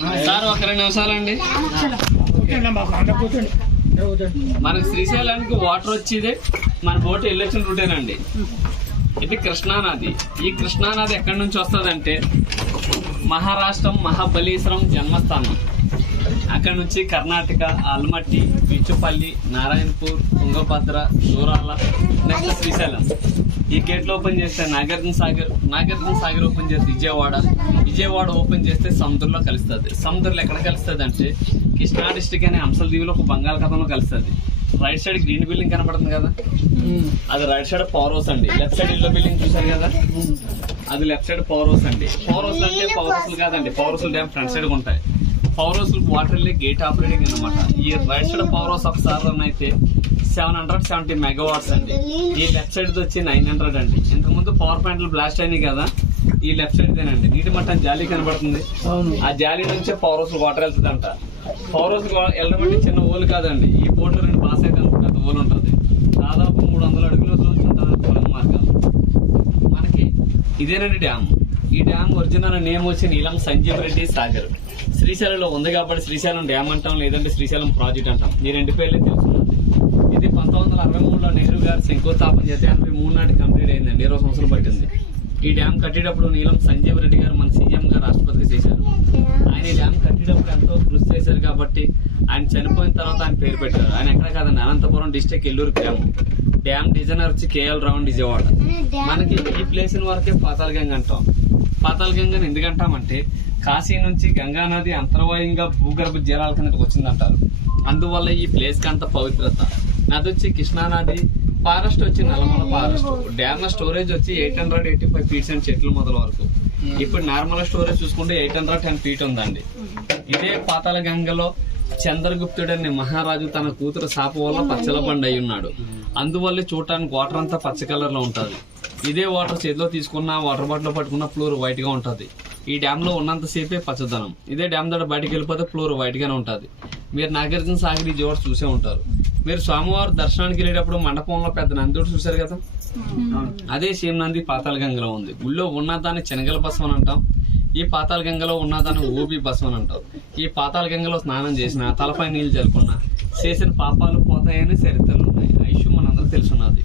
Sir ఒక 2 నిమిషాలండి. మనకి శ్రీశైలానికి water వచ్చేదే మన బోట్ వెళ్ళొచ్చిన రూటేనండి. ఇది కృష్ణానది. ఈ కృష్ణానది ఎక్కడి నుంచి వస్తుందంటే మహారాష్ట్రం మహాబలీశ్వరం జన్మస్థానం. అక్కడ నుంచి కర్ణాటక ఆల్మట్టి, పిచ్చుపల్లి, నారాయణపూర్, తుంగభద్ర, దూరాల, నెక్స్ట్ శ్రీశైలం. ఈ గేట్లు ఓపెన్ చేస్తే నాగార్జున సాగర్ ఓపెన్ చేస్తే విజయవాడ ఓపెన్ చేస్తే సముద్రంలో కలుస్తుంది. సముద్రంలో ఎక్కడ కలుస్తుంది అంటే కృష్ణా డిస్టిక్ అనే అంశలదీవులో ఒక బంగాళాఖాతంలో కలుస్తుంది. రైట్ సైడ్ గ్రీన్ బిల్డింగ్ కనపడుతుంది కదా, అది రైట్ సైడ్ పవర్ హౌస్ అండి. లెఫ్ట్ సైడ్ ఇల్లు బిల్డింగ్ చూసారు కదా, అది లెఫ్ట్ సైడ్ పవర్ హౌస్ అండి. పవర్ హౌస్ అంటే పవర్ హౌస్లు కాదండి, power house dam front side ఉంటాయి. పవర్ హౌస్ వాటర్ వెళ్ళి గేట్ ఆపరేటింగ్ అనమాట. ఈ రైట్ సైడ్ పవర్ హౌస్ ఒకసారి రన్ అయితే 770 మెగావాట్స్ అండి. ఈ లెఫ్ట్ సైడ్ వచ్చి 900 అండి. ఇంతకుముందు పవర్ ప్లాంట్లు బ్లాస్ట్ అయినాయి కదా, ఈ లెఫ్ట్ సైడ్ దేనండి. నీటి మట్టం జాలి కనబడుతుంది, ఆ జాలి నుంచే పవర్ హౌస్ వాటర్ వెళ్తుందంట. పవర్ హౌస్ వెళ్ళడం అంటే చిన్న ఓలు కాదండి. ఈ బోట్లో 2 పాస్ అయితే పెద్ద ఓలు ఉంటుంది. దాదాపు 300 అడుగుల నుంచి ఉంటుంది పొలం మార్గాలు. మనకి ఇదేనండి డ్యామ్. ఈ డ్యామ్ ఒరిజినల్ నేమ్ వచ్చి నీలం సంజీవ్ రెడ్డి సాగర్. శ్రీశైలంలో ఉంది కాబట్టి శ్రీశైలం డ్యామ్ అంటాం, లేదంటే శ్రీశైలం ప్రాజెక్ట్ అంటాం. ఈ 2 పేర్లే తెలుసుకున్నది. ఇది 1963లో నెహ్రూ గారు శంకుస్థాపన చేస్తే 83 నాటి కంప్లీట్ అయిందండి. 20 సంవత్సరాలు పట్టింది. ఈ డ్యామ్ కట్టేటప్పుడు నీలం సంజీవ్ రెడ్డి గారు మన సీఎం గా రాష్ట్రపతిగా చేశారు. ఆయన ఈ డ్యామ్ కట్టేటప్పుడు ఎంతో కృషి చేశారు కాబట్టి ఆయన చనిపోయిన తర్వాత ఆయన పేరు పెట్టారు. ఆయన ఎక్కడ కాదండి, అనంతపురం డిస్టిక్ ఎల్లూరు గ్రామం. డ్యామ్ డిజైనర్ వచ్చి కేఎల్ రావు విజయవాడ. మనకి ఈ ప్లేస్ వరకే పాతాళగంగ అంటాం. పాతాళగంగని ఎందుకంటామంటే కాశీ నుంచి గంగా నది అంతర్వాయంగా భూగర్భ జలాల కిందకి వచ్చిందంటారు. అందువల్ల ఈ ప్లేస్ కి అంత పవిత్రత. నది వచ్చి కృష్ణానది, ఫారెస్ట్ వచ్చి నల్లమల ఫారెస్ట్. డ్యామ్ స్టోరేజ్ వచ్చి 885 ఫీట్స్ అండ్ చెట్లు మొదల వరకు. ఇప్పుడు నార్మల్ స్టోరేజ్ చూసుకుంటే 810 ఫీట్ ఉందండి. ఇదే పాతాళగంగలో చంద్రగుప్తుడు అనే మహారాజు తన కూతురు శాప వల్ల పచ్చల బండి అయి ఉన్నాడు. అందువల్ల చూడటానికి వాటర్ అంతా పచ్చ కలర్ లో ఉంటది. ఇదే వాటర్ చేతిలో తీసుకున్న వాటర్ బాటిల్ పట్టుకున్న ఫ్లోర్ వైట్ గా ఉంటది. ఈ డ్యామ్ లో ఉన్నంత సేపే పచ్చదనం. ఇదే డ్యామ్ దగ్గర బయటకు వెళ్ళిపోతే ఫ్లోర్ వైట్ గానే ఉంటది. మీరు నాగార్జున సాగర్ విజయవాడ చూసే ఉంటారు. మీరు స్వామివారు దర్శనానికి వెళ్ళేటప్పుడు మండపంలో పెద్ద నందుడు చూసారు కదా, అదే సేమ్ నంది పాతాళగంగలో ఉంది. గుళ్ళో ఉన్నదాన్ని శనగల బస్వం అని అంటాం, ఈ పాతాళగంగలో ఉన్నదాన్ని ఓబి బస్వం అని అంటాం. ఈ పాతాళగంగలో స్నానం చేసిన, తలపై నీళ్లు జరుపుకున్నా చేసిన పాపాలు పోతాయని చరిత్రలు ఉన్నాయి. ఆ ఇష్యూ మనందరూ తెలుసున్నది.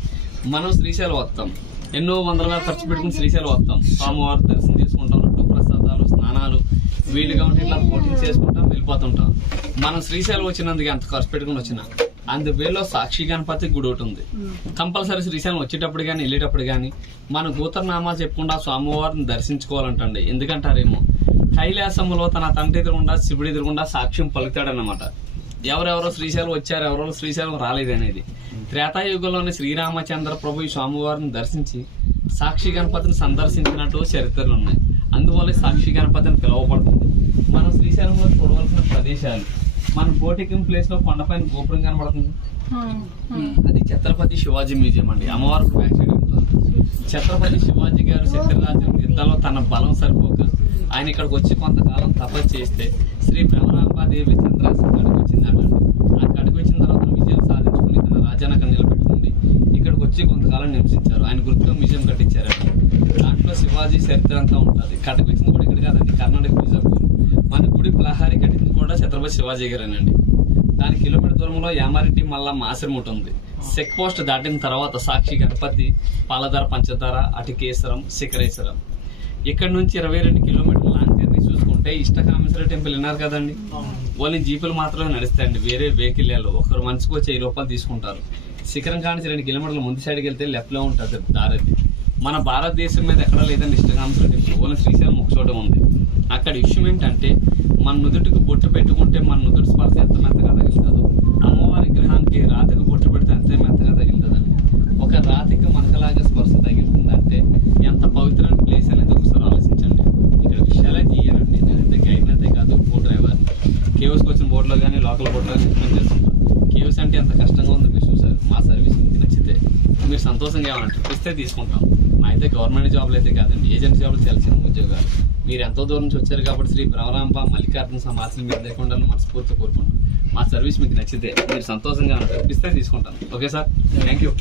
మనం శ్రీశైలం వస్తాం, ఎన్నో వందల వేల ఖర్చు పెట్టుకుని శ్రీశైలం వస్తాం. స్వామివారి దర్శనం చేసుకుంటాం, లడ్డు ప్రసాదాలు, స్నానాలు, వీలుగా ఉంటే ఇట్లా బోటింగ్ చేసుకుంటాం, వెళ్ళిపోతుంటాం. మనం శ్రీశైలం వచ్చినందుకు ఎంత ఖర్చు పెట్టుకుని వచ్చినా అందువేలో సాక్షి గణపతి గుడి ఒకటి ఉంది. కంపల్సరీ శ్రీశైలం వచ్చేటప్పుడు కానీ వెళ్ళేటప్పుడు కానీ మన గోత్రనామా చెప్పుకుండా స్వామివారిని దర్శించుకోవాలంటండి. ఎందుకంటారేమో కైలాసంలో తన తండ్రి ఎదురుగుండా శివుడి ఎదురుగుండా సాక్ష్యం పలుకుతాడనమాట. ఎవరెవరో శ్రీశైలం వచ్చారు, ఎవరెవరో శ్రీశైలం రాలేదనేది. త్రేతాయుగంలోని శ్రీరామచంద్ర ప్రభు ఈ స్వామివారిని దర్శించి సాక్షి గణపతిని సందర్శించినట్టు చరిత్రలు ఉన్నాయి. అందువల్ల సాక్షి గణపతిని పిలువబడుతుంది. మనం శ్రీశైలంలో చూడవలసిన ప్రదేశాలు, మన బోటింగ్ ప్లేస్ లో కొండపైన గోపురం కనబడుతుంది, అది ఛత్రపతి శివాజీ మ్యూజియం అండి. అమ్మవారు బ్యాక్ సైడ్ ఉంటుంది. ఛత్రపతి శివాజీ గారు శత్రురాజ్యం యుద్ధాల్లో తన బలం సరిపోక ఆయన ఇక్కడికి వచ్చి కొంతకాలం తపస్సు చేస్తే శ్రీ భ్రమరాంబాదేవి చంద్రాసనం కడిగి వచ్చిందట. ఆ కడిగి వచ్చిన తర్వాత విజయం సాధించుకుని తన రాజ్యాన్ని నిలబెట్టుకుంది ఇక్కడికి వచ్చి కొంతకాలం నివసించారు. ఆయన గుర్తుగా మ్యూజియం కట్టించారట. దాంట్లో శివాజీ చరిత్ర అంతా ఉంటుంది. కడిగి వచ్చింది కూడా ఇక్కడ కాదండి, కర్ణాటక బీజాపూర్. మన గుడి ప్రహారీ కట్టింది కూడా ఛత్రపతి శివాజీ గారేనండి. దాని కిలోమీటర్ దూరంలో యామారెడ్డి మల్ల ఆశ్రమం ఉంటుంది. చెక్ పోస్ట్ దాటిన తర్వాత సాక్షి గణపతి, పాలధార పంచదార, అటికేశ్వరం, శిఖరేశ్వరం. ఇక్కడ నుంచి 22 కిలోమీటర్ల లాంగ్ జర్నీ చూసుకుంటే ఇష్టకామేశ్వర టెంపుల్ విన్నారు కదండి, ఓన్లీ జీపులు మాత్రమే నడుస్తాయండి. వేరే వెహికల్ ఒకరు మనిషికి వచ్చి 1000 రూపాయలు తీసుకుంటారు. శిఖరం కానించి 2 కిలోమీటర్ల ముందు సైడ్కి వెళ్తే లెఫ్ట్ లో ఉంటుంది దారి. మన భారతదేశం మీద ఎక్కడ లేదండి ఇష్టకామేశ్వర టెంపుల్, ఓన్లీ శ్రీశైలం ఒక చోట ఉంది. అక్కడ విషయం ఏంటంటే మన నుదుటికి బొట్టు పెట్టుకుంటే మన నుదుటి స్పర్శ ఎంత మెత్తగా తగులుతుందో అమ్మవారి గ్రహానికి రాతికి బొట్టు పెడితే అంతే మెత్తగా తగులుతుందండి. ఒక రాతికి మనకలాగా స్పర్శ తగులుతుందంటే ఎంత పవిత్రమైన ప్లేస్ అనేది ఒకసారి ఆలోచించండి. ఇక్కడ విషయాలే తీయనండి, నేనైతే గైడ్ అయితే కాదు, బోట్ డ్రైవర్. కేవ్స్కి వచ్చిన బోట్లో కానీ లోకల్ బోట్లో కానీ ఎక్స్ప్లెయిన్ చేస్తుంటాం. కేవ్స్ అంటే ఎంత కష్టంగా ఉందో మీరు చూసారు. మా సర్వీస్ మీకు నచ్చితే మీరు సంతోషంగా ఏమైనా ట్రిప్ ఇస్తే తీసుకుంటాం. మా అయితే గవర్నమెంట్ జాబ్లు అయితే కాదండి, ఏజెన్సీ జాబ్లు తెలిసిన ఉద్యోగాలు. మీరు ఎంతో దూరం నుంచి వచ్చారు కాబట్టి శ్రీ భ్రమరాంబ మల్లికార్జున సమాధిని మీరు లేకుండా మనస్ఫూర్తిగా కోరుకుంటాం. మా సర్వీస్ మీకు నచ్చితే మీరు సంతోషంగా ట్రిప్ ఇస్తే తీసుకుంటాం. Okay sir, thank you.